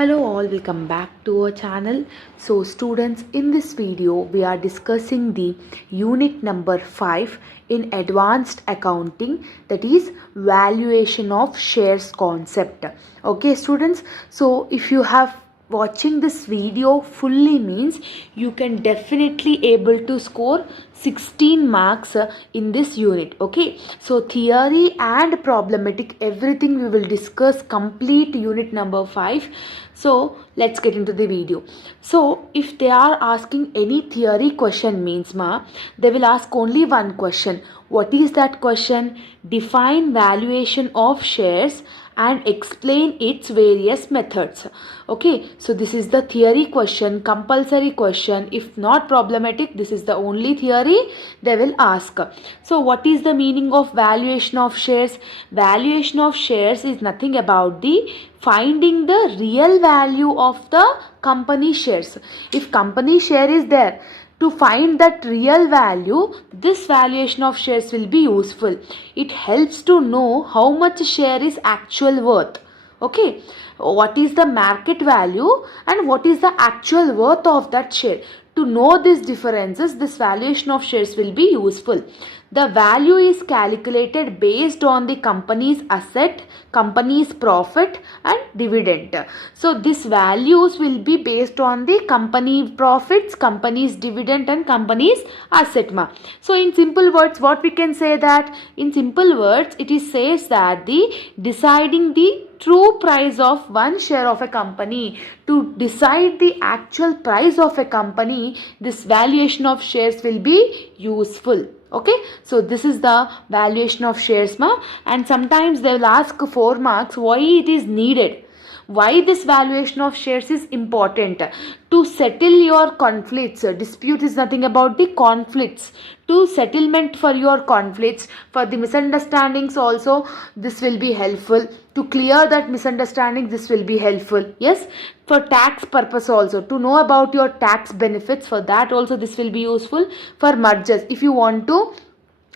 Hello all, welcome back to our channel. So students, in this video we are discussing the unit number 5 in advanced accounting, that is valuation of shares concept. Okay students, so if you have watching this video fully means you can definitely able to score 16 marks in this unit. Okay, so theory and problematic everything we will discuss complete unit number 5. So let's get into the video. So if they are asking any theory question means they will ask only one question. What is that question? Define valuation of shares and explain its various methods. Okay, so this is the theory question, compulsory question. If not problematic, this is the only theory they will ask. So what is the meaning of valuation of shares? Valuation of shares is nothing about the finding the real value of the company shares. If company share is there, to find that real value, this valuation of shares will be useful. It helps to know how much share is actual worth. Okay, what is the market value and what is the actual worth of that share. To know these differences, this valuation of shares will be useful. The value is calculated based on the company's asset, company's profit and dividend. So these values will be based on the company profits, company's dividend and company's asset. So in simple words, what we can say that? In simple words, it is says that the deciding the true price of one share of a company, to decide the actual price of a company, this valuation of shares will be useful. Okay, so this is the valuation of shares and sometimes they will ask 4 marks why it is needed. Why this valuation of shares is important? To settle your conflicts. Dispute is nothing about the conflicts. To settlement for your conflicts, for the misunderstandings also this will be helpful. To clear that misunderstanding, this will be helpful. Yes, for tax purpose also, to know about your tax benefits, for that also this will be useful. For mergers, if you want to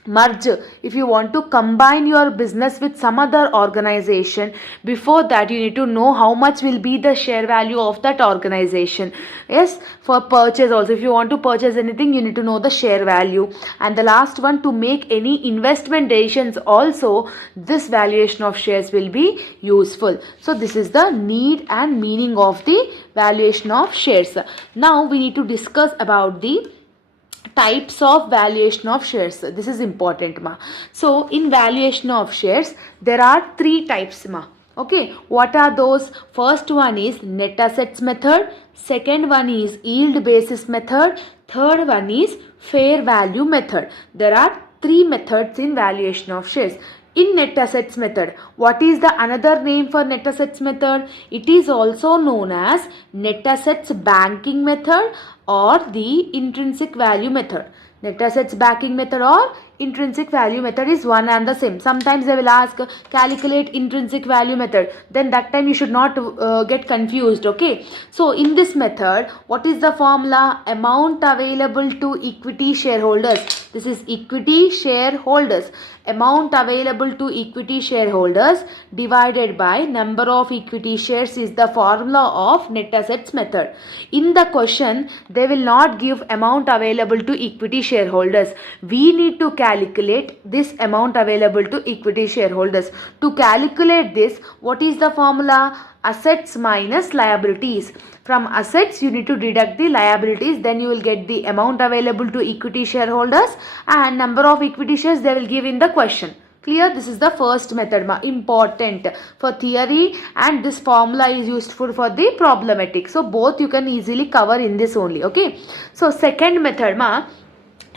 merge, if you want to combine your business with some other organization, before that you need to know how much will be the share value of that organization. Yes, for purchase also, if you want to purchase anything, you need to know the share value. And the last one, to make any investment decisions also, this valuation of shares will be useful. So this is the need and meaning of the valuation of shares. Now we need to discuss about the types of valuation of shares. This is important So in valuation of shares there are 3 types Okay, what are those? First one is net assets method, second one is yield basis method, third one is fair value method. There are 3 methods in valuation of shares. In net assets method, what is the another name for net assets method? It is also known as net assets banking method or the intrinsic value method. Net assets banking method or intrinsic value method is one and the same. Sometimes they will ask calculate intrinsic value method, then that time you should not get confused. Okay, so in this method, what is the formula? Amount available to equity shareholders. This is equity shareholders. Amount available to equity shareholders divided by number of equity shares is the formula of net assets method. In the question, they will not give amount available to equity shareholders. We need to calculate this amount available to equity shareholders. To calculate this, what is the formula? Assets minus liabilities. From assets you need to deduct the liabilities, then you will get the amount available to equity shareholders and number of equity shares they will give in the question. Clear? This is the first method important for theory, and this formula is useful for the problematic. So both you can easily cover in this only. Okay, so second method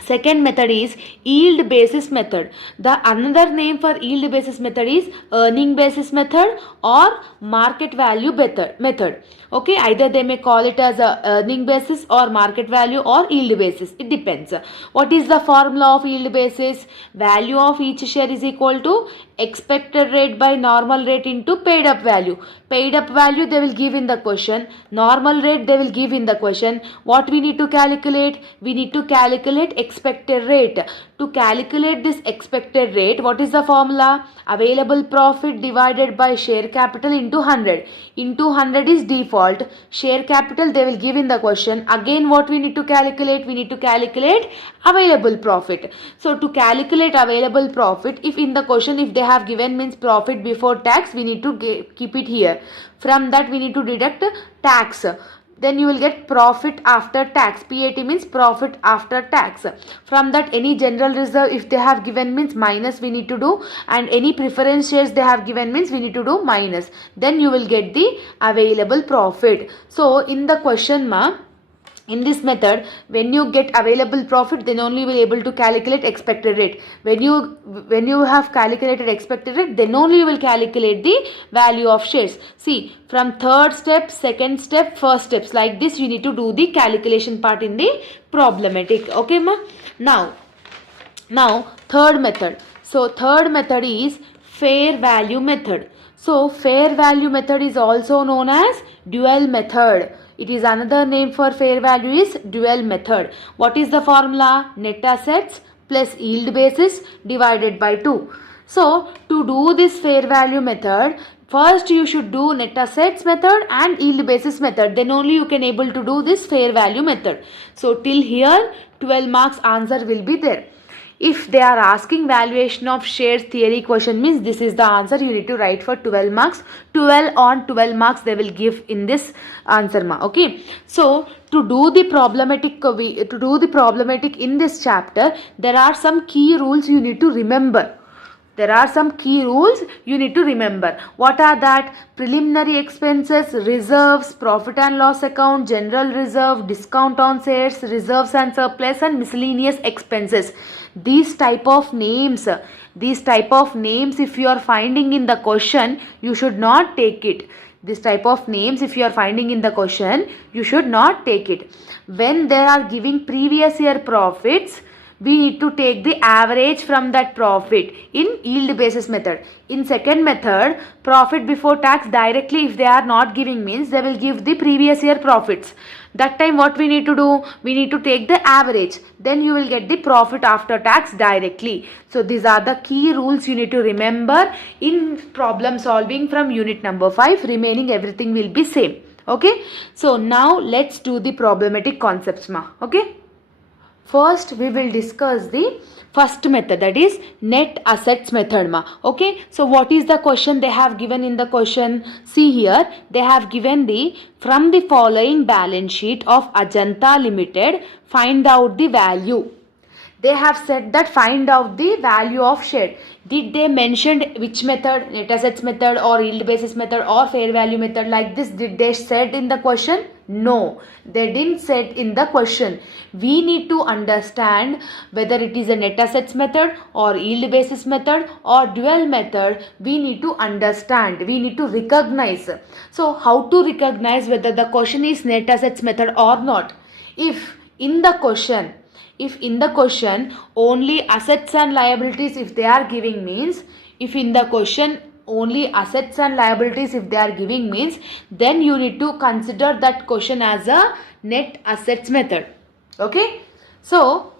second method is yield basis method. The another name for yield basis method is earning basis method or market value method. Okay, either they may call it as a earning basis or market value or yield basis. It depends. What is the formula of yield basis? Value of each share is equal to expected rate by normal rate into paid up value. Paid up value they will give in the question. Normal rate they will give in the question. What we need to calculate? We need to calculate expected expected rate. To calculate this expected rate, what is the formula? Available profit divided by share capital into 100. Into 100 is default. Share capital they will give in the question. Again what we need to calculate? We need to calculate available profit. So to calculate available profit, if in the question if they have given means profit before tax, we need to keep it here. From that we need to deduct tax. Then you will get profit after tax. PAT means profit after tax. From that any general reserve if they have given means minus we need to do, and any preference shares they have given means we need to do minus. Then you will get the available profit. So in the question in this method, when you get available profit, then only you will able to calculate expected rate. When you have calculated expected rate, then only you will calculate the value of shares. See, from third step, second step, first steps, like this you need to do the calculation part in the problematic. Okay ma? Now third method. So third method is fair value method. So fair value method is also known as dual method. It is another name for fair value is dual method. What is the formula? Net assets plus yield basis divided by 2. So to do this fair value method, first you should do net assets method and yield basis method. Then only you can able to do this fair value method. So till here 12 marks answer will be there. If they are asking valuation of shares theory question means this is the answer you need to write for 12 marks. 12 on 12 marks they will give in this answer ma. Okay. So to do the problematic in this chapter, there are some key rules you need to remember. There are some key rules you need to remember. What are that? Preliminary expenses, reserves, profit and loss account, general reserve, discount on shares, reserves and surplus, and miscellaneous expenses. These type of names if you are finding in the question, you should not take it. This type of names if you are finding in the question, you should not take it. When they are giving previous year profits, we need to take the average from that profit in yield basis method. In second method, profit before tax directly if they are not giving means they will give the previous year profits. That time what we need to do? We need to take the average. Then you will get the profit after tax directly. So these are the key rules you need to remember in problem solving from unit number 5. Remaining everything will be same. Okay. So now let's do the problematic concepts ma. Okay. First we will discuss the first method, that is net assets method ma. Okay. So what is the question they have given in the question? See here they have given the from the following balance sheet of Ajanta Limited, find out the value. They have said that find out the value of share. Did they mention which method? Net assets method or yield basis method or fair value method like this? Did they said in the question? No, they didn't said in the question. We need to understand whether it is a net assets method or yield basis method or dual method. We need to understand. We need to recognize. So how to recognize whether the question is net assets method or not? If in the question only assets and liabilities if they are giving means, if in the question only assets and liabilities if they are giving means, then you need to consider that question as a net assets method. Okay. So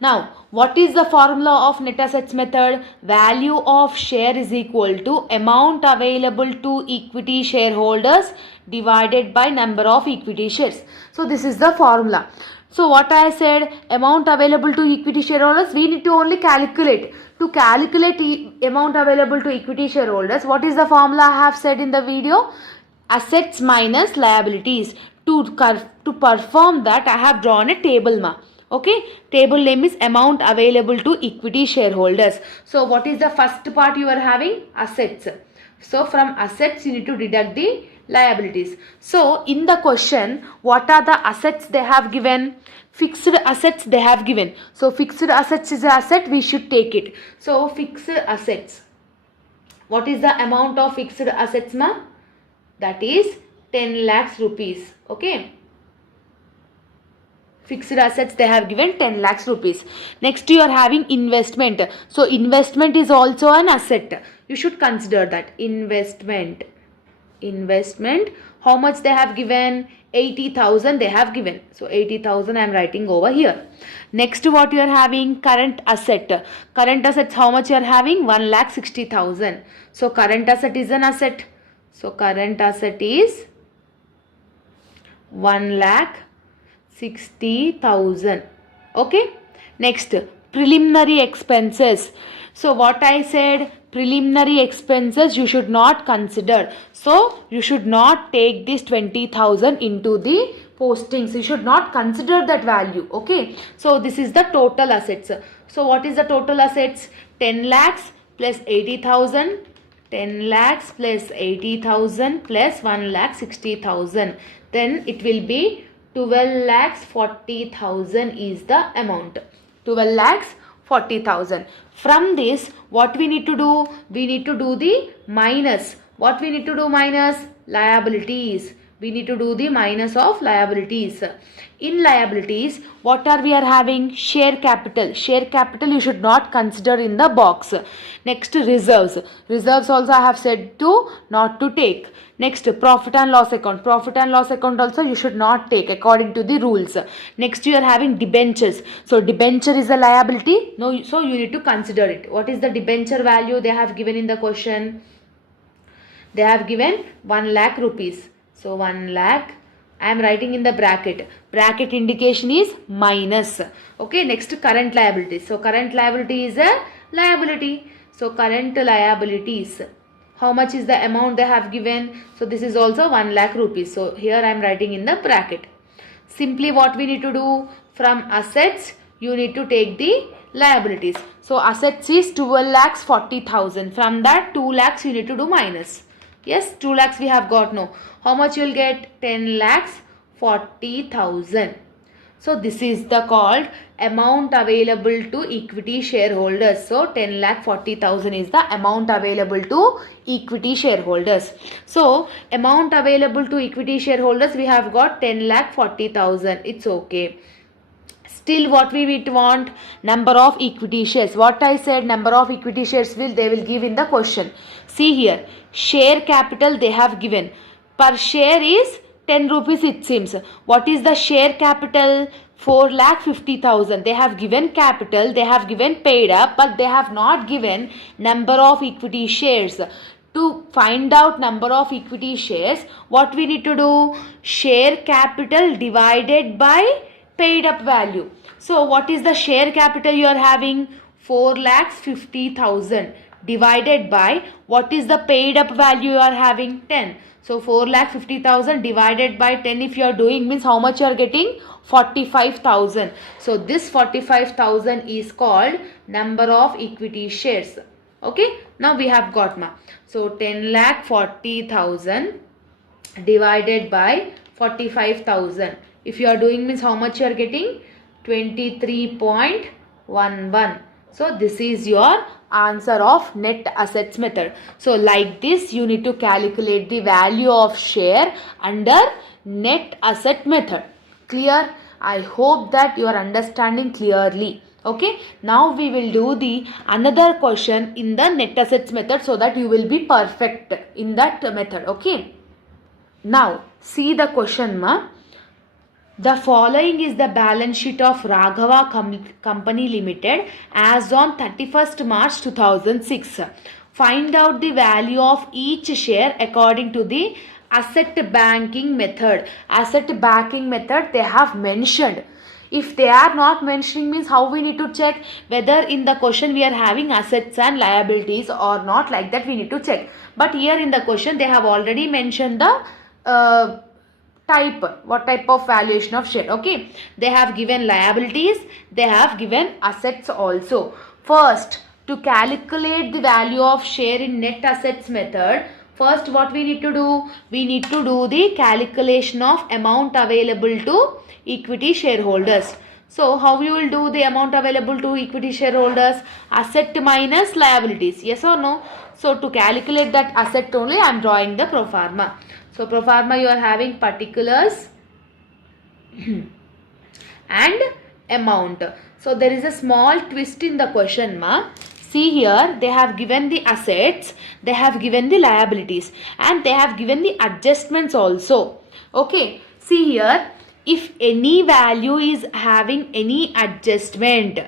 now what is the formula of net assets method? Value of share is equal to amount available to equity shareholders divided by number of equity shares. So this is the formula. So what I said, amount available to equity shareholders, we need to only calculate. To calculate amount available to equity shareholders, what is the formula I have said in the video? Assets minus liabilities. To perform that, I have drawn a table ma. Okay, table name is amount available to equity shareholders. So what is the first part you are having? Assets. So from assets you need to deduct the liabilities. So in the question, what are the assets they have given? Fixed assets they have given. So fixed assets is an asset, we should take it. So fixed assets. What is the amount of fixed assets ma? That is 10 lakhs rupees. Okay. Fixed assets they have given 10 lakhs rupees. Next you are having investment. So investment is also an asset. You should consider that. Investment. How much they have given? 80,000 they have given. So 80,000 I am writing over here. Next, what you are having? Current asset. Current assets, how much you are having? 1,60,000. So current asset is an asset. So current asset is 1,60,000. Okay. Next, preliminary expenses. So what I said, preliminary expenses you should not consider. So you should not take this 20,000 into the postings. You should not consider that value. Okay. So this is the total assets. So what is the total assets? 10 lakhs plus 80,000. 10 lakhs plus 80,000 plus 1,60,000. Then it will be 12 lakhs 40,000 is the amount. 12 lakhs 40,000. From this, what we need to do? We need to do the minus. What we need to do minus? Liabilities. We need to do the minus of liabilities. In liabilities, what are we are having? Share capital. Share capital you should not consider in the box. Next, reserves. Reserves also I have said to not to take. Next, profit and loss account. Profit and loss account also you should not take according to the rules. Next, you are having debentures. So debenture is a liability. No, so you need to consider it. What is the debenture value they have given in the question? They have given 1 lakh rupees. So 1 lakh, I am writing in the bracket. Bracket indication is minus. Okay, next current liabilities. So current liability is a liability. So current liabilities. How much is the amount they have given? So this is also 1 lakh rupees. So here I am writing in the bracket. Simply what we need to do? From assets, you need to take the liabilities. So assets is 12 lakhs 40,000. From that 2 lakhs you need to do minus. Yes, 2 lakhs we have got. No. How much you will get? 10 lakhs 40,000. So this is the called amount available to equity shareholders. So 10 lakh 40,000 is the amount available to equity shareholders. So amount available to equity shareholders we have got 10 lakh 40,000. It's okay. Still what we want? Number of equity shares. What I said, number of equity shares they will give in the question. See here, share capital they have given. Per share is 10 rupees it seems. What is the share capital? 4,50,000. They have given capital, they have given paid up, but they have not given number of equity shares. To find out number of equity shares, what we need to do? Share capital divided by paid up value. So what is the share capital you are having? 4,50,000 divided by what is the paid up value you are having? 10. So 4,50,000 divided by 10 if you are doing means how much you are getting? 45,000. So this 45,000 is called number of equity shares. Okay. Now we have got ma. So 10,40,000 divided by 45,000. If you are doing means how much you are getting? 23.11. So this is your answer of net assets method. So like this you need to calculate the value of share under net asset method. Clear? I hope that you are understanding clearly. Okay. Now we will do the another question in the net assets method so that you will be perfect in that method. Okay. Now see the question ma. The following is the balance sheet of Raghava Company Limited as on 31st March 2006. Find out the value of each share according to the asset banking method. Asset banking method they have mentioned. If they are not mentioning means how we need to check whether in the question we are having assets and liabilities or not, like that we need to check. But here in the question they have already mentioned the type, what type of valuation of share. Okay, they have given liabilities, they have given assets also. First, to calculate the value of share in net assets method, first what we need to do? We need to do the calculation of amount available to equity shareholders. So how you will do the amount available to equity shareholders? Asset minus liabilities, yes or no? So to calculate that asset only I am drawing the pro forma. So pro forma you are having particulars and amount. So there is a small twist in the question ma. See here, they have given the assets, they have given the liabilities, and they have given the adjustments also. Okay, see here, if any value is having any adjustment,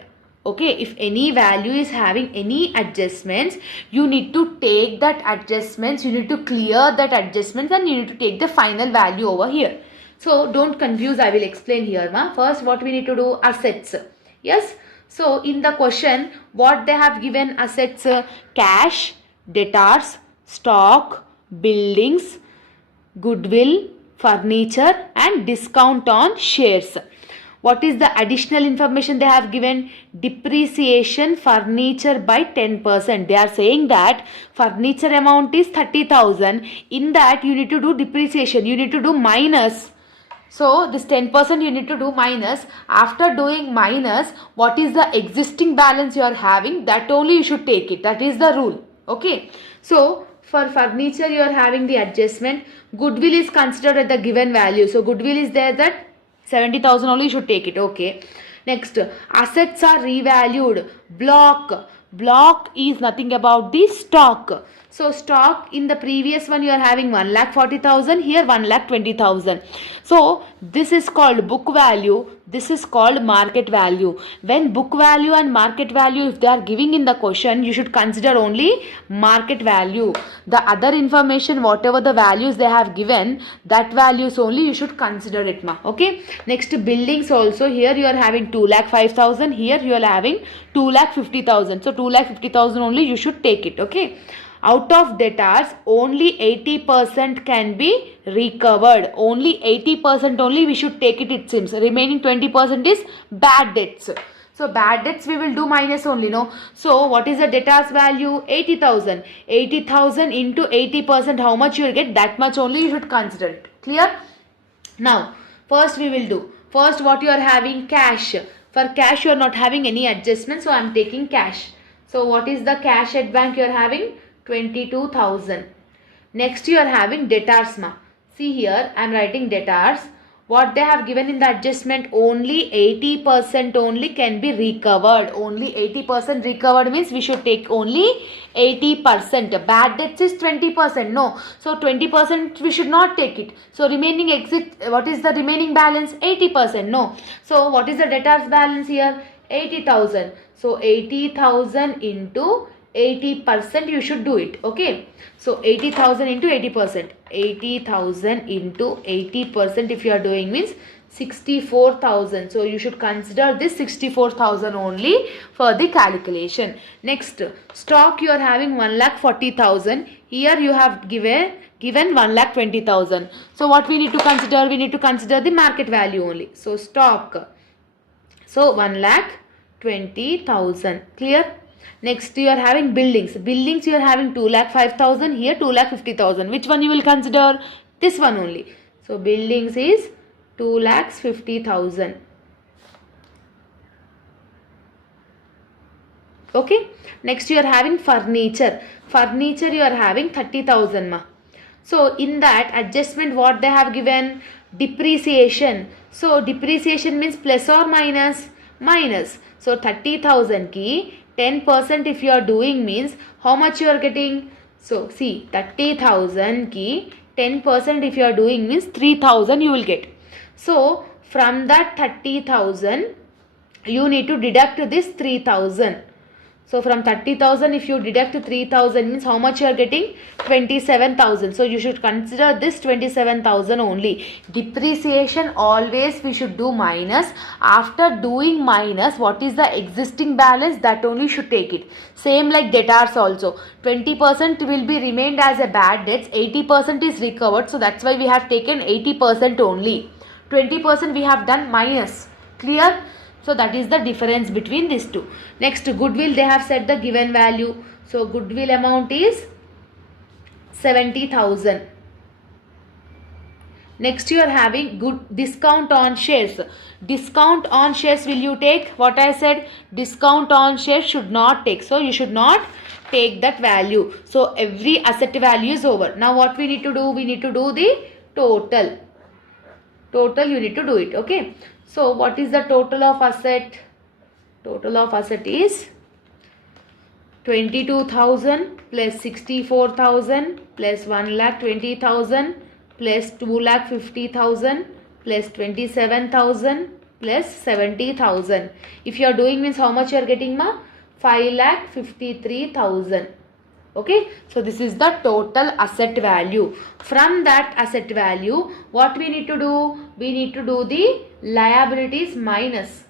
okay, if any value is having any adjustments, you need to take that adjustments, you need to clear that adjustments, and you need to take the final value over here. So don't confuse, I will explain here. First, what we need to do? Assets. Yes. So in the question, what they have given assets? Cash, debtors, stock, buildings, goodwill, furniture, and discount on shares. What is the additional information they have given? Depreciation furniture by 10%. They are saying that furniture amount is 30,000. In that you need to do depreciation. You need to do minus. So this 10% you need to do minus. After doing minus, what is the existing balance you are having? That only you should take it. That is the rule. Okay. So for furniture you are having the adjustment. Goodwill is considered at the given value. So goodwill is there, that 70,000 only you should take it. Okay. Next, assets are revalued. Block is nothing about the stock. So stock, in the previous one you are having 1,40,000, here 1,20,000. So this is called book value, this is called market value. When book value and market value, if they are giving in the question, you should consider only market value. The other information, whatever the values they have given, that values only you should consider it. Okay. Next, buildings also, here you are having 2,05,000, here you are having 2,50,000. So 2,50,000 only you should take it. Okay. Out of debtors, only 80% can be recovered. Only 80% only we should take it, it seems. Remaining 20% is bad debts. So bad debts we will do minus only, no? So what is the debtors value? 80,000. 80,000 into 80%, how much you will get? That much only you should consider it. Clear? Now, first we will do. First, what you are having? Cash. For cash you are not having any adjustment, so I am taking cash. So what is the cash at bank you are having? 22,000. Next you are having debtors. See here, I am writing debtors. What they have given in the adjustment? Only 80% only can be recovered. Only 80% recovered means we should take only 80%. Bad debts is 20%. No. So 20% we should not take it. So remaining exit, what is the remaining balance? 80%. No. So what is the debtors balance here? 80,000. So 80,000 into 80% you should do it. Okay. So 80,000 into 80%. 80,000 into 80% if you are doing means 64,000. So you should consider this 64,000 only for the calculation. Next, stock you are having 1,40,000. Here you have given 1,20,000. So what we need to consider? We need to consider the market value only. So stock. So 1,20,000. Clear? Next you are having buildings. Buildings you are having 2,05,000. Here 2,50,000. Which one you will consider? This one only. So buildings is 2,50,000. Okay. Next you are having furniture. Furniture you are having 30,000. So in that adjustment what they have given? Depreciation. So depreciation means plus or minus? Minus. So 30,000 ki 10% if you are doing means how much you are getting? So see, 30,000 ki 10% if you are doing means 3,000 you will get. So from that 30,000 you need to deduct this 3,000. So from 30,000 if you deduct 3,000 means how much you are getting? 27,000. So you should consider this 27,000 only. Depreciation always we should do minus. After doing minus, what is the existing balance? That only should take it. Same like debtors also. 20% will be remained as a bad debts. 80% is recovered. So that's why we have taken 80% only. 20% we have done minus. Clear? So that is the difference between these two. Next, goodwill, they have set the given value. So goodwill amount is 70,000. Next you are having good discount on shares. Discount on shares will you take? What I said, discount on shares should not take. So you should not take that value. So every asset value is over. Now what we need to do? We need to do the total. Total you need to do it. Okay. So what is the total of asset? Total of asset is 22,000 plus 64,000 plus 1,20,000 plus 2,50,000 plus 27,000 plus 70,000. If you are doing means how much you are getting ma? 5,53,000. Okay, so this is the total asset value. From that asset value, what we need to do? We need to do the liabilities minus.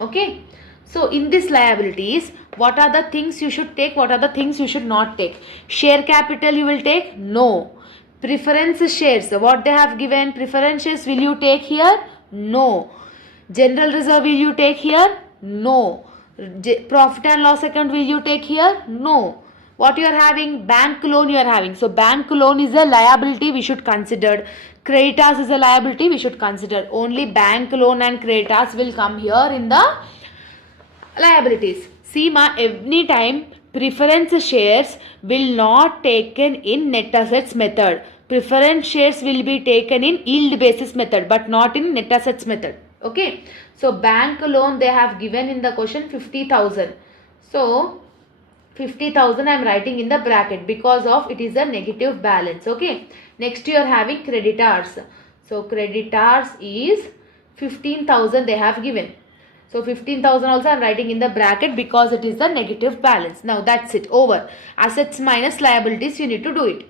Okay, so in this liabilities, what are the things you should take? What are the things you should not take? Share capital you will take? No. Preference shares, what they have given, preference shares will you take here? No. General reserve will you take here? No. Profit and loss account will you take here? No. What you are having? Bank loan you are having. So bank loan is a liability we should consider. Creditors is a liability we should consider. Only bank loan and creditors will come here in the liabilities. See ma, every time preference shares will not taken in net assets method. Preference shares will be taken in yield basis method but not in net assets method. Okay. So bank loan they have given in the question 50,000. So 50,000 I am writing in the bracket because of it is a negative balance. Okay. Next you are having creditors. So creditors is 15,000 they have given. So 15,000 also I am writing in the bracket because it is the negative balance. Now that's it, over. Assets minus liabilities you need to do it.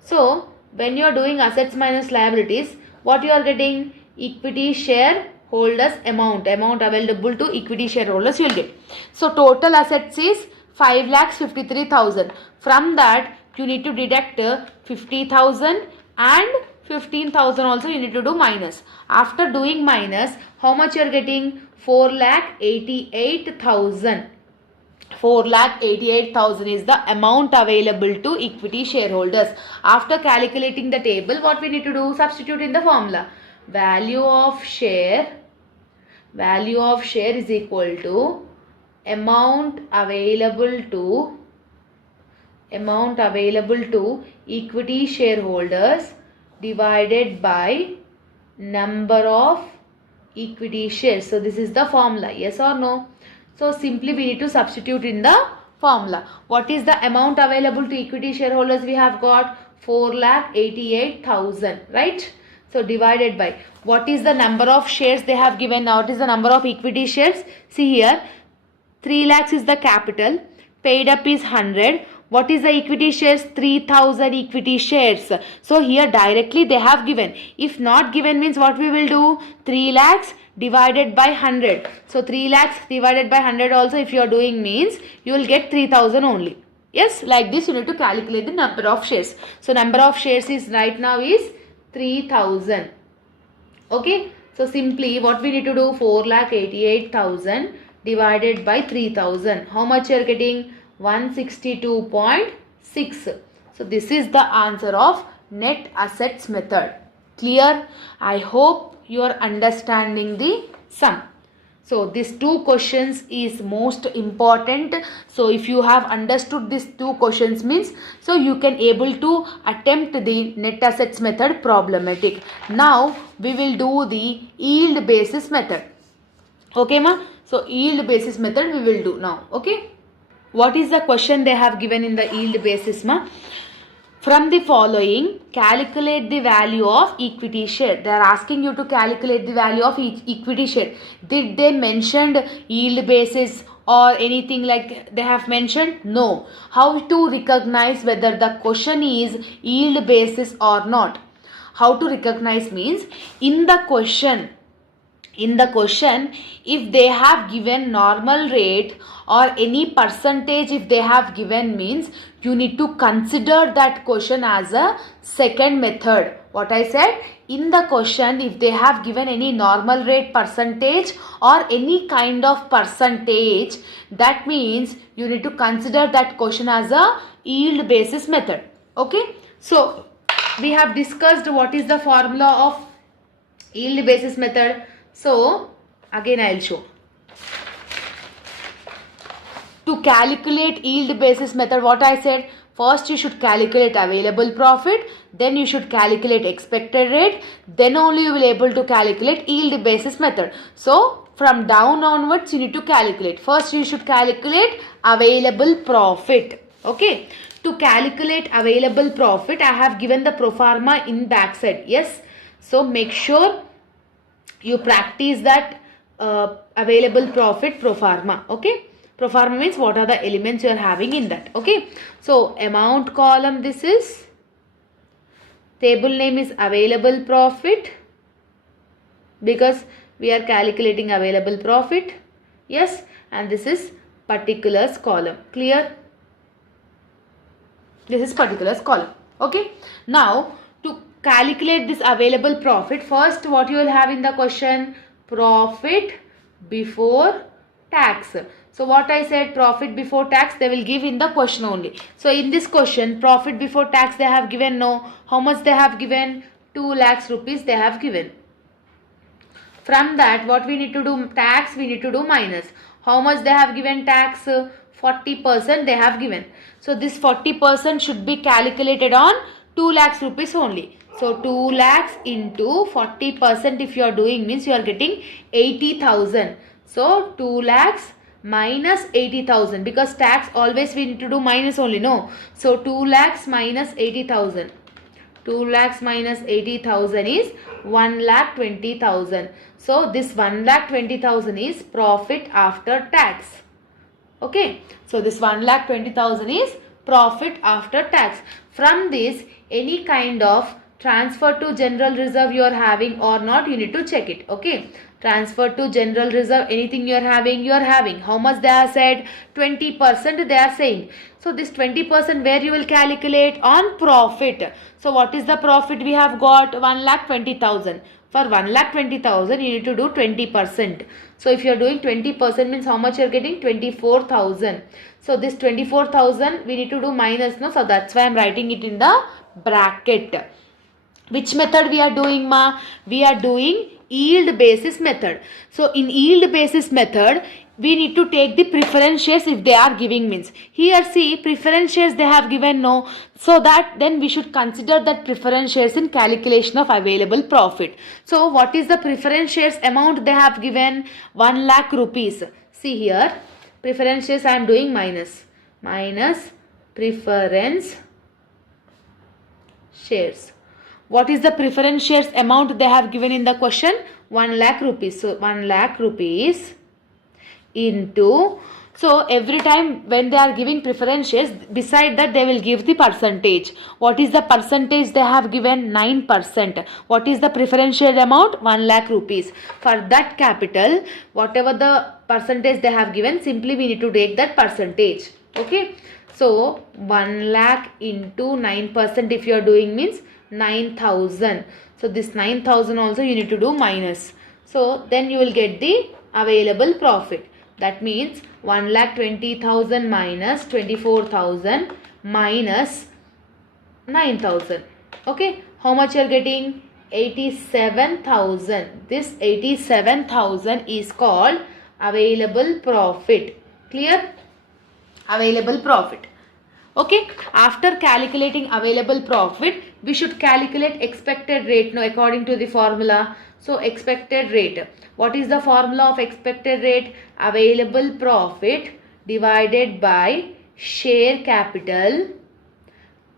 So when you are doing assets minus liabilities, what you are getting? Equity share holders amount available to equity shareholders you will get. So total assets is 5,53,000. From that you need to deduct 50,000 and 15,000 also you need to do minus. After doing minus, how much you are getting? 4,88,000. 4,88,000 is the amount available to equity shareholders. After calculating the table, what we need to do? Substitute in the formula. Value of share is equal to amount available to equity shareholders divided by number of equity shares. So this is the formula, yes or no? So simply we need to substitute in the formula. What is the amount available to equity shareholders? We have got 4,88,000, right? So divided by what is the number of shares they have given. Now what is the number of equity shares? See here, 3 lakhs is the capital, paid up is 100. What is the equity shares? 3,000 equity shares. So here directly they have given. If not given means what we will do? 3 lakhs divided by 100. So 3 lakhs divided by 100 also if you are doing means you will get 3,000 only. Yes, like this you need to calculate the number of shares. So number of shares is right now is 3,000. Okay. So simply what we need to do? 4,88,000 divided by 3,000. How much you are getting? 162.6. So this is the answer of net assets method. Clear? I hope you are understanding the sum. So these two questions is most important. So if you have understood these two questions means, so you can able to attempt the net assets method problematic. Now we will do the yield basis method. Okay ma? So yield basis method we will do now. Okay. What is the question they have given in the yield basis ma? From the following, calculate the value of equity share. They are asking you to calculate the value of each equity share. Did they mention yield basis or anything like they have mentioned? No. How to recognize whether the question is yield basis or not? How to recognize means in the question if they have given normal rate or any percentage if they have given means you need to consider that question as a second method. What I said, in the question if they have given any normal rate percentage or any kind of percentage, that means you need to consider that question as a yield basis method. Okay. So we have discussed what is the formula of yield basis method. So again I will show. To calculate yield basis method, what I said, first you should calculate available profit, then you should calculate expected rate, then only you will able to calculate yield basis method. So from down onwards you need to calculate. First you should calculate available profit. Okay. To calculate available profit, I have given the pro forma in backside. Yes. So make sure you practice that available profit pro forma. Okay. Pro forma means what are the elements you are having in that. Okay. So amount column, this is, table name is available profit, because we are calculating available profit. Yes. And this is particulars column. Clear? This is particulars column. Okay. Now to calculate this available profit, first what you will have in the question? Profit before tax. So what I said, profit before tax, they will give in the question only. So in this question, profit before tax they have given no. How much they have given? 2 lakhs rupees they have given. From that, what we need to do? Tax we need to do minus. How much they have given tax? 40% they have given. So this 40% should be calculated on 2 lakhs rupees only. So 2 lakhs into 40% if you are doing means you are getting 80,000. So 2 lakhs minus 80,000, because tax always we need to do minus only, no. So 2 lakhs minus 80,000. 2 lakhs minus 80,000 is 1,20,000. So this 1,20,000 is profit after tax. Okay. So this 1,20,000 is profit after tax. From this, any kind of transfer to general reserve you are having or not, you need to check it. Okay. Transfer to general reserve, anything you are having, you are having. How much they are said? 20% they are saying. So this 20% where you will calculate? On profit. So what is the profit we have got? 1,20,000. For 1,20,000 you need to do 20%. So if you are doing 20% means how much you are getting? 24,000. So this 24,000 we need to do minus, no? So that's why I am writing it in the bracket. Which method we are doing, ma? We are doing yield basis method. So in yield basis method, we need to take the preference shares if they are giving means. Here see, preference shares they have given no. So that then we should consider that preference shares in calculation of available profit. So what is the preference shares amount they have given? 1 lakh rupees. See here, preference shares I am doing minus. Minus preference shares. What is the preference shares amount they have given in the question? 1 lakh rupees. So 1 lakh rupees into, so every time when they are giving preference shares, beside that they will give the percentage. What is the percentage they have given? 9%. What is the preference share amount? 1 lakh rupees. For that capital, whatever the percentage they have given, simply we need to take that percentage. Okay. So 1 lakh into 9% if you are doing means 9,000. So this 9,000 also you need to do minus. So then you will get the available profit. That means 1,20,000 minus 24,000 minus 9,000. Okay. How much you are getting? 87,000. This 87,000 is called available profit. Clear? Available profit. Okay. After calculating available profit, we should calculate expected rate now according to the formula. So expected rate. What is the formula of expected rate? Available profit divided by share capital.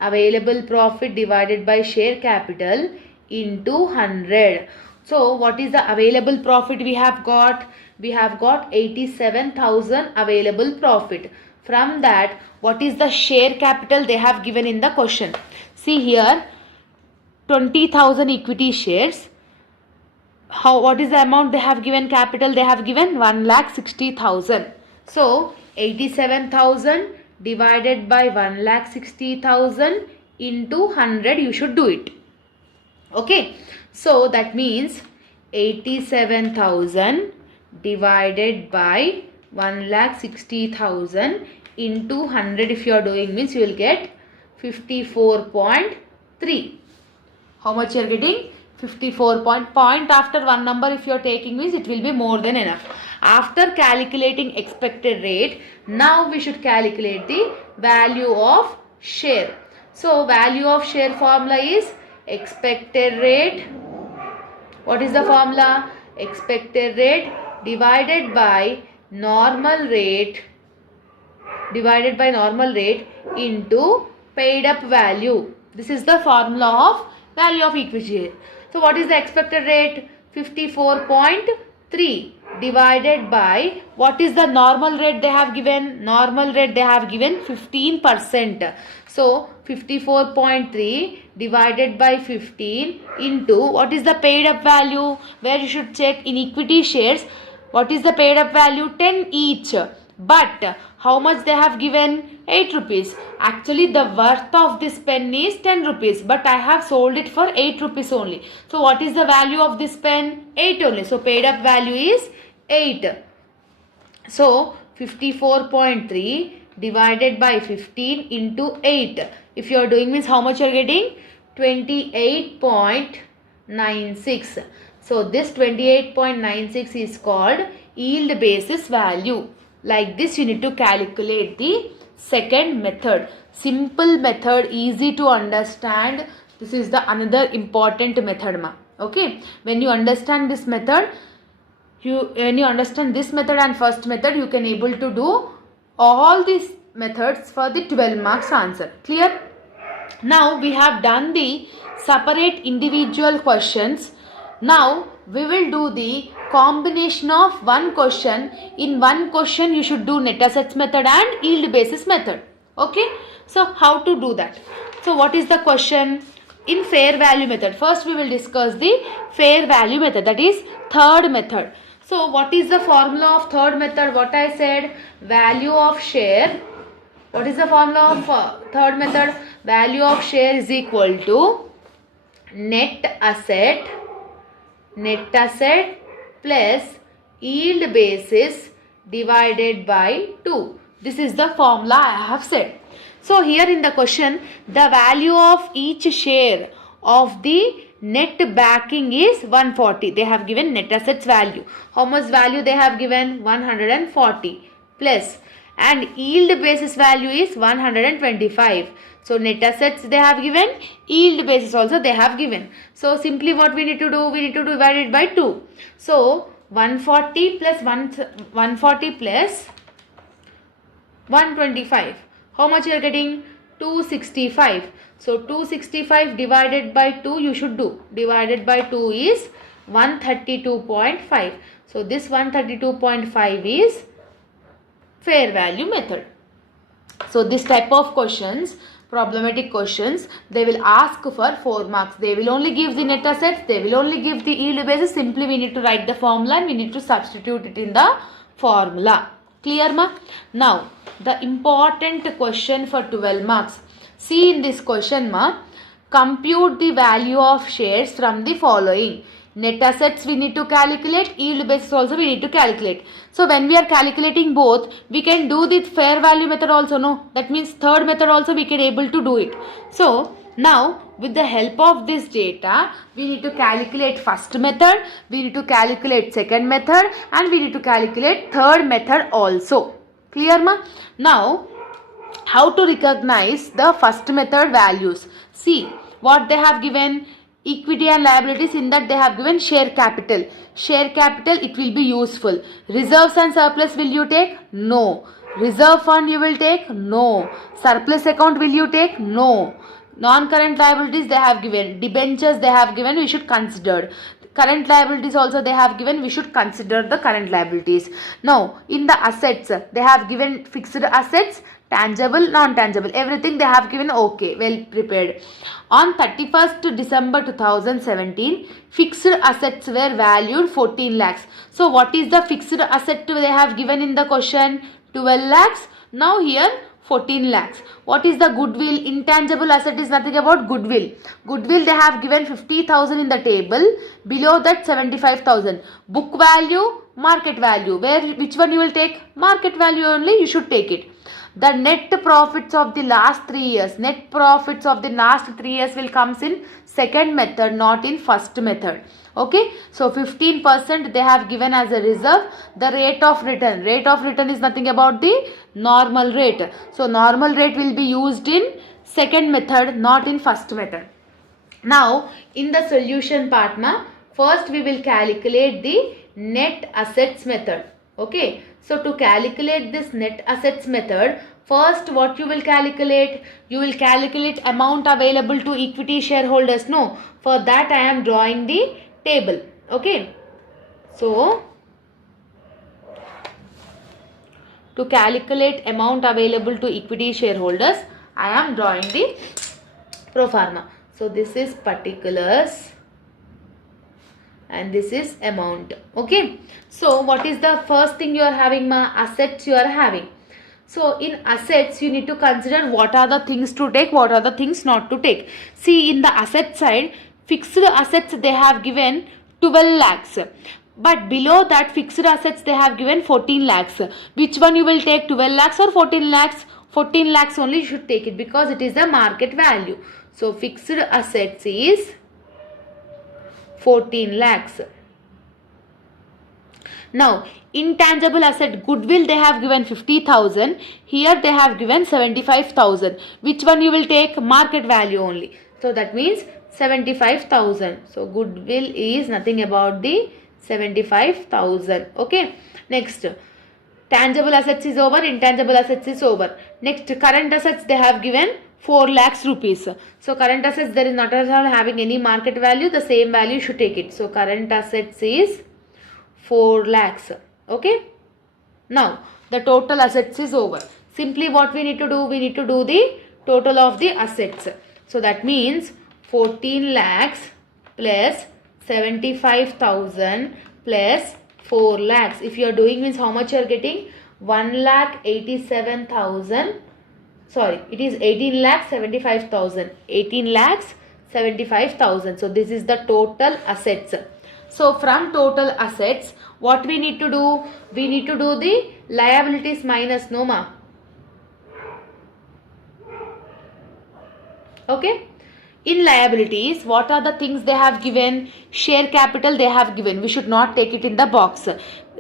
Available profit divided by share capital into 100. So what is the available profit we have got? We have got 87,000 available profit. From that, what is the share capital they have given in the question? See here, 20,000 equity shares. What is the amount they have given capital? They have given 1,60,000. So 87,000 divided by 1,60,000 into 100 you should do it. Okay. So that means 87,000 divided by 1,60,000 into 100 if you are doing means you will get 54.3. How much you are getting? 54 point after one number if you are taking means it will be more than enough. After calculating expected rate, now we should calculate the value of share. So value of share formula is expected rate. What is the formula? Expected rate divided by normal rate into paid up value. This is the formula of value of equity share. So what is the expected rate? 54.3 divided by what is the normal rate they have given? Normal rate they have given 15%. So 54.3 divided by 15 into what is the paid up value, where you should check in equity shares. What is the paid up value? 10 each. But how much they have given? 8 rupees. Actually the worth of this pen is 10 rupees, but I have sold it for 8 rupees only. So what is the value of this pen? 8 only. So paid up value is 8. So 54.3 divided by 15 into 8. If you are doing means how much you are getting? 28.96. So this 28.96 is called yield basis value. Like this you need to calculate the second method. Simple method, easy to understand. This is the another important method ma. Okay. When you understand this method, and first method, you can able to do all these methods for the 12 marks answer. Clear? Now we have done the separate individual questions. Now we will do the combination of one question. In one question you should do net assets method and yield basis method. Okay. So how to do that? So what is the question? In fair value method. First we will discuss the fair value method, that is third method. So what is the formula of third method? What I said, value of share. What is the formula of third method? Value of share is equal to net asset plus yield basis divided by 2. This is the formula I have said. So here in the question, the value of each share of the net backing is 140. They have given net assets value. How much value they have given? 140 plus, and yield basis value is 125. So net assets they have given, yield basis also they have given. So simply what we need to do? We need to divide it by 2. So 140 plus 125. How much you are getting? 265. So 265 divided by 2 you should do. Divided by 2 is 132.5. So this 132.5 is fair value method. So this type of questions, problematic questions, they will ask for 4 marks. They will only give the net assets, they will only give the yield basis. Simply we need to write the formula and we need to substitute it in the formula. Clear ma? Now the important question for 12 marks. See in this question ma, compute the value of shares from the following. Net assets we need to calculate, yield basis also we need to calculate. So when we are calculating both, we can do the fair value method also, no? That means third method also we can able to do it. So now with the help of this data, we need to calculate first method, we need to calculate second method, and we need to calculate third method also. Clear ma? Now how to recognize the first method values? See what they have given. Equity and liabilities, in that they have given share capital. Share capital, it will be useful. Reserves and surplus will you take? No. Reserve fund you will take? No. Surplus account will you take? No. Non-current liabilities they have given. Debentures they have given, we should consider. Current liabilities also they have given, we should consider the current liabilities. Now in the assets, they have given fixed assets, tangible, non-tangible, everything they have given. Okay, well prepared. On 31st December 2017, fixed assets were valued 14 lakhs. So what is the fixed asset they have given in the question? 12 lakhs. Now here 14 lakhs. What is the goodwill? Intangible asset is nothing about goodwill. Goodwill they have given 50,000 in the table. Below that 75,000. Book value, market value. Which one you will take? Market value only you should take it. The net profits of the last 3 years. Net profits of the last 3 years will comes in second method, not in first method. Okay. So 15% they have given as a reserve. The rate of return. Rate of return is nothing about the normal rate. So normal rate will be used in second method, not in first method. Now in the solution part, first we will calculate the net assets method. Okay, so to calculate this net assets method, first what you will calculate? You will calculate amount available to equity shareholders. No, for that I am drawing the table. Okay, so to calculate amount available to equity shareholders, I am drawing the pro forma. So this is particulars and this is amount. Okay, so what is the first thing you are having? Assets you are having. So in assets you need to consider what are the things to take, what are the things not to take. See, in the asset side, fixed assets they have given 12 lakhs. But below that fixed assets they have given 14 lakhs. Which one you will take, 12 lakhs or 14 lakhs? 14 lakhs only you should take it because it is the market value. So fixed assets is 14 lakhs. Now intangible asset, goodwill they have given 50,000. Here they have given 75,000. Which one you will take? Market value only. So that means 75,000. So goodwill is nothing about the 75,000. Okay. Next, tangible assets is over, intangible assets is over. Next, current assets they have given 4 lakhs rupees. So current assets there is not at all having any market value. The same value should take it. So current assets is 4 lakhs. Okay. Now the total assets is over. Simply what we need to do? We need to do the total of the assets. So that means 14 lakhs plus 75,000 plus 4 lakhs. If you are doing means how much you are getting? 1,87,000. Sorry, it is 18 lakhs 75,000. 18 lakhs 75,000. So this is the total assets. So from total assets, what we need to do? We need to do the liabilities minus NOMA. Okay. In liabilities, what are the things they have given? Share capital they have given. We should not take it in the box.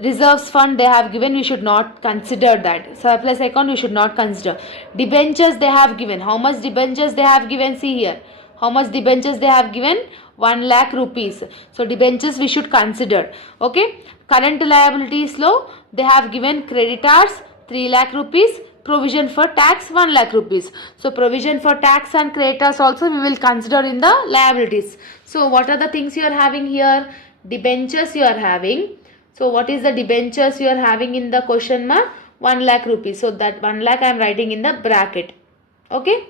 Reserves fund they have given. We should not consider that. Surplus account we should not consider. Debentures they have given. How much debentures they have given? See here. How much debentures they have given? 1 lakh rupees. So debentures we should consider. Okay. Current liabilities low. They have given creditors 3 lakh rupees. Provision for tax 1 lakh rupees. So provision for tax and creditors also we will consider in the liabilities. So what are the things you are having here? Debentures you are having. So what is the debentures you are having in the question mark? 1 lakh rupees. So that 1 lakh I am writing in the bracket. Okay.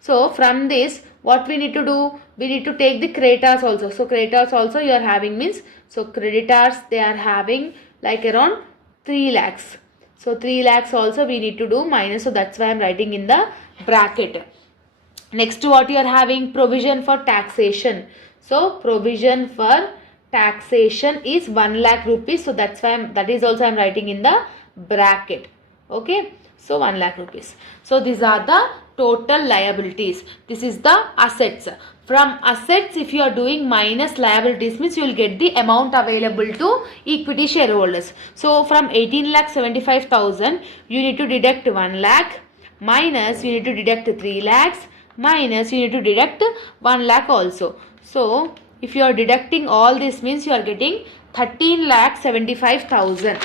So from this what we need to do? We need to take the creditors also. So creditors also you are having means, so creditors they are having like around 3 lakhs. So 3 lakhs also we need to do minus. So that's why I am writing in the bracket. Next what you are having? Provision for taxation. So provision for taxation is 1 lakh rupees. So that's why that is also I am writing in the bracket. Okay. So 1 lakh rupees. So these are the total liabilities. This is the assets. From assets, if you are doing minus liabilities means you will get the amount available to equity shareholders. So from 18,75,000 you need to deduct 1 lakh minus you need to deduct 3 lakhs minus you need to deduct 1 lakh also. So if you are deducting all this means you are getting 13,75,000.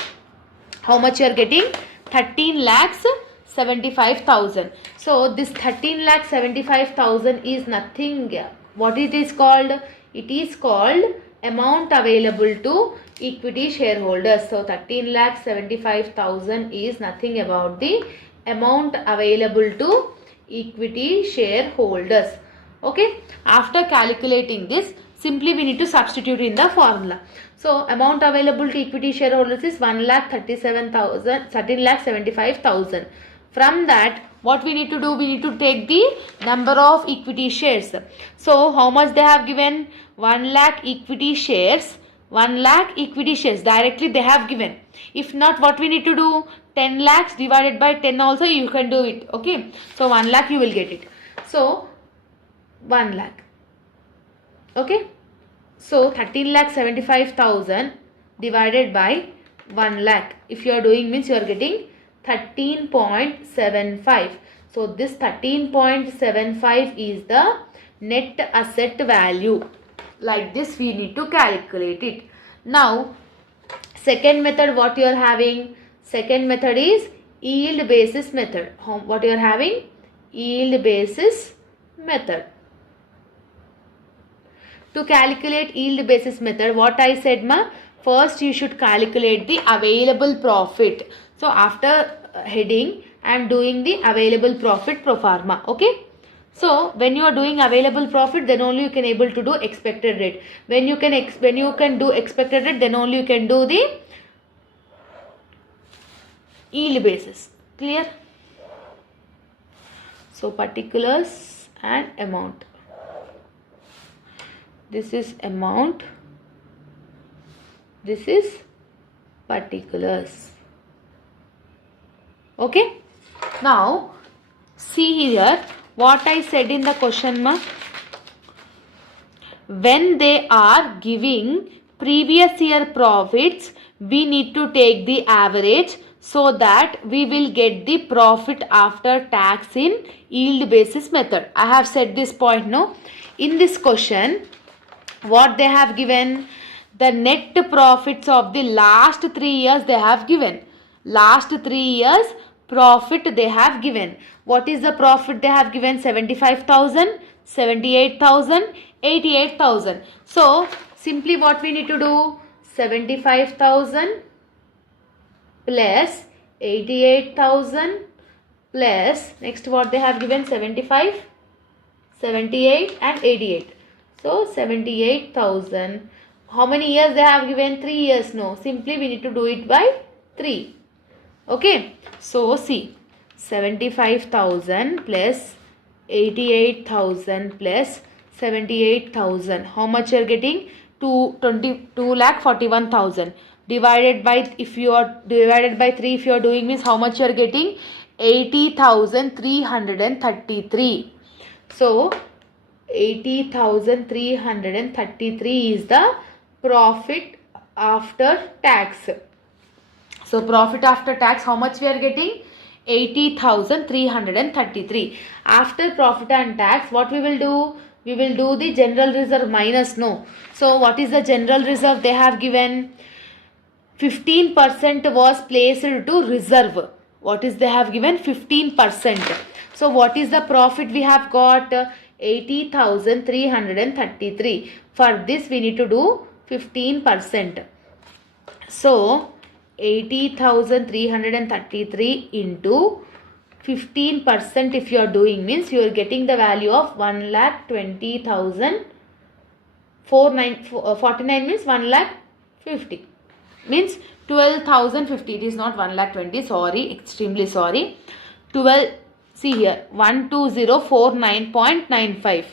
How much you are getting? 13,75,000. So this 13,75,000 is nothing. What it is called? It is called amount available to equity shareholders. So 13,75,000 is nothing about the amount available to equity shareholders. Okay. After calculating this, simply we need to substitute in the formula. So amount available to equity shareholders is 13,75,000. From that, what we need to do? We need to take the number of equity shares. So how much they have given? 1 lakh equity shares. 1 lakh equity shares directly they have given. If not, what we need to do? 10 lakhs divided by 10 also you can do it. Okay. So 1 lakh you will get it. So 1 lakh. Okay. So 13,75,000 divided by 1 lakh. If you are doing means you are getting 13.75. So this 13.75 is the net asset value. Like this we need to calculate it. Now Second method, what you are having? Second method is yield basis method. What you are having? Yield basis method. To calculate yield basis method, what I said ma, first you should calculate the available profit. So after heading, I am doing the available profit pro forma. Okay. So when you are doing available profit, then only you can able to do expected rate. When you can do expected rate, then only you can do the yield basis. Clear? So particulars and amount. This is amount. This is particulars. Okay. Now see here what I said in the question ma. When they are giving previous year profits, we need to take the average so that we will get the profit after tax in yield basis method. I have said this point, no? In this question, what they have given? The net profits of the last 3 years they have given. Last 3 years profit they have given. What is the profit they have given? 75,000, 78,000, 88,000. So simply what we need to do? 75,000 plus 88,000 plus next what they have given? 75, 78 and 88. So 78,000. How many years they have given? 3 years. No. Simply we need to do it by 3. Okay. So see, 75,000 plus 88,000 plus 78,000. How much you are getting? 2,41,000. Divided by, if you are divided by 3, if you are doing means how much you are getting? 80,333. So 80,333 is the profit after tax. So profit after tax, how much we are getting? 80,333. After profit and tax, what we will do? We will do the general reserve minus, no. So what is the general reserve they have given? 15% was placed to reserve. What is they have given? 15%. So what is the profit we have got? 80,333. For this we need to do 15%. So 80,333 into 15% if you are doing means you are getting the value of 1,20,049 means 1,50,000 means 12,050. It is not 1,20,000. Sorry, extremely sorry. 12. See here, 12049.95.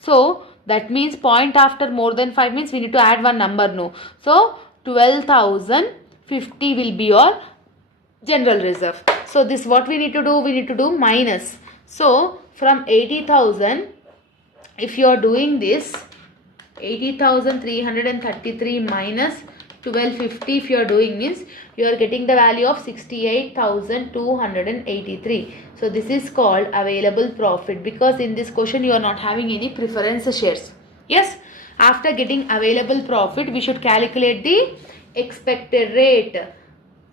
So that means point after more than 5 means we need to add one number, no. So 12,050 will be your general reserve. So this what we need to do? We need to do minus. So from 80,000, if you are doing this, 80,333 minus 1250 if you are doing means you are getting the value of 68,283. So this is called available profit, because in this question you are not having any preference shares. Yes, after getting available profit we should calculate the expected rate.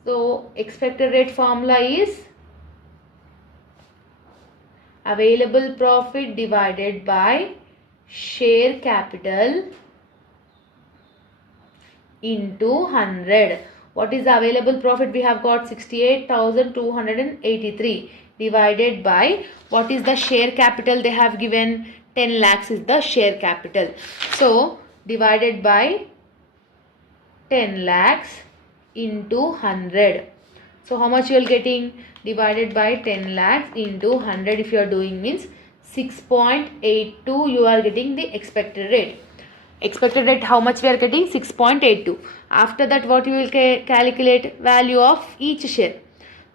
So expected rate formula is available profit divided by share capital into 100. What is the available profit? We have got 68,283 divided by what is the share capital they have given? 10 lakhs is the share capital. So divided by 10 lakhs into 100. So how much you are getting? Divided by 10 lakhs into 100 if you are doing means 6.82 you are getting the expected rate. Expected rate how much we are getting? 6.82. After that what you will calculate? Value of each share.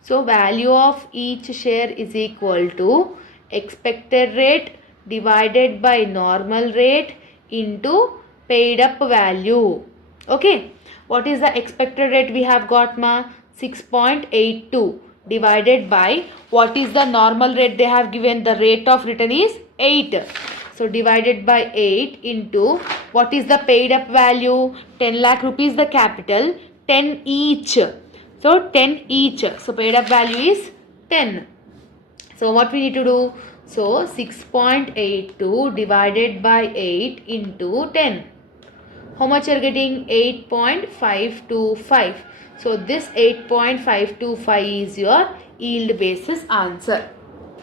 So value of each share is equal to expected rate divided by normal rate into paid up value. Okay. What is the expected rate we have got ma? 6.82 divided by what is the normal rate they have given? The rate of return is 8. So divided by 8 into what is the paid up value? 10 lakh rupees the capital, 10 each. So 10 each. So paid up value is 10. So what we need to do? So 6.82 divided by 8 into 10. How much you are getting? 8.525. So this 8.525 is your yield basis answer.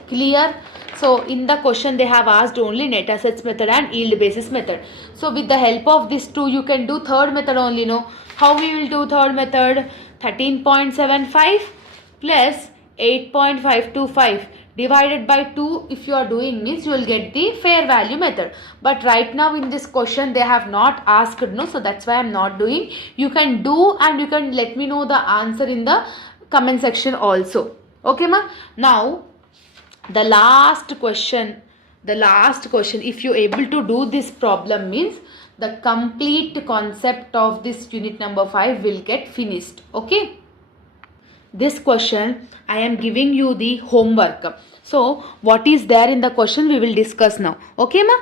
Clear? So in the question they have asked only net assets method and yield basis method. So with the help of these two you can do third method only. No? How we will do third method? 13.75 plus 8.525 divided by 2 if you are doing means you will get the fair value method. But right now in this question they have not asked, no, so that's why I am not doing. You can do and you can let me know the answer in the comment section also. Okay ma? Now the last question, if you able to do this problem means the complete concept of this unit number 5 will get finished. Okay. This question I am giving you the homework. So what is there in the question we will discuss now. Okay ma?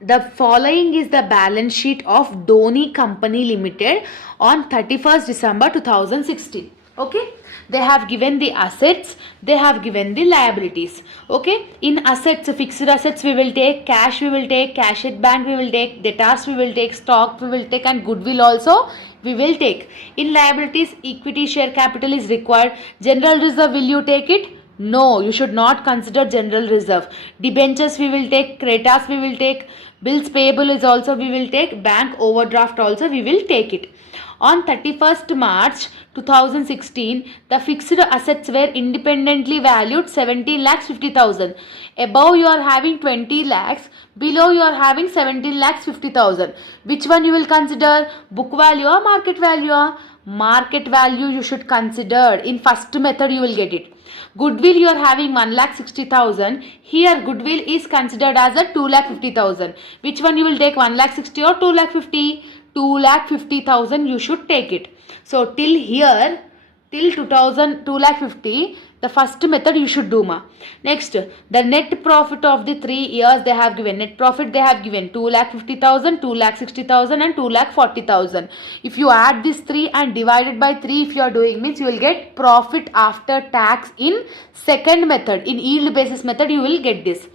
The following is the balance sheet of Dhoni Company Limited on 31st December 2016. Okay. They have given the assets, they have given the liabilities. Okay. In assets, fixed assets we will take, cash we will take, cash at bank we will take, debtors we will take, stock we will take and goodwill also we will take. In liabilities, equity share capital is required. General reserve, will you take it? No, you should not consider general reserve. Debentures we will take, creditors we will take, bills payable is also we will take, bank overdraft also we will take it. On 31st March 2016, the fixed assets were independently valued 17,50,000. Above you are having 20 lakhs, below you are having 17,50,000. Which one you will consider? Book value or market value? Market value you should consider. In first method you will get it. Goodwill you are having 1,60,000. Here goodwill is considered as a 2,50,000. Which one you will take? 1,60,000 or 2,50,000? 2,50,000 you should take it. So till here, till 2,50,000, the first method you should do ma. Next, the net profit of the 3 years they have given. Net profit they have given 2,50,000, 2,60,000 and 2,40,000. If you add these 3 and divide it by 3 if you are doing means you will get profit after tax in second method. In yield basis method you will get this.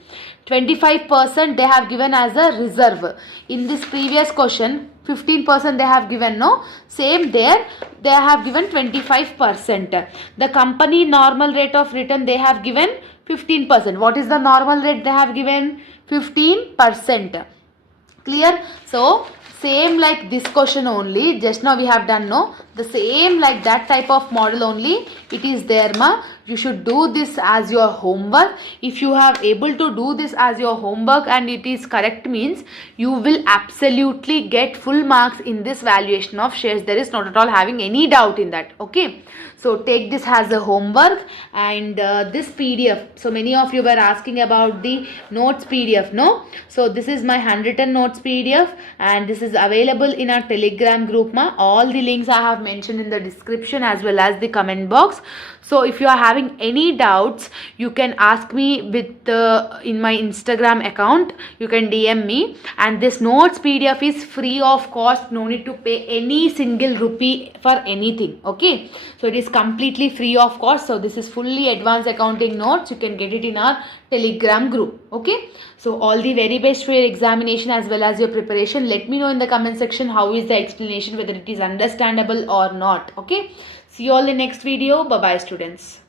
25% they have given as a reserve. In this previous question 15% they have given, no? Same there they have given 25%. The company normal rate of return they have given 15%. What is the normal rate they have given? 15%. Clear? So same like this question only, just now we have done, no? The same like that type of model only it is there ma. You should do this as your homework. If you have able to do this as your homework and it is correct means you will absolutely get full marks in this valuation of shares. There is not at all having any doubt in that. Okay. So take this as a homework and this PDF. So many of you were asking about the notes PDF, no? So this is my handwritten notes PDF and this is available in our Telegram group ma. All the links I have mentioned in the description as well as the comment box. So if you are having any doubts, you can ask me with in my Instagram account. You can DM me, and this notes PDF is free of cost. No need to pay any single rupee for anything. Okay, so it is completely free of cost. So this is fully advanced accounting notes. You can get it in our Telegram group. Okay, so all the very best for your examination as well as your preparation. Let me know in the comment section how is the explanation, whether it is understandable or not. Okay. See you all in the next video. Bye bye students.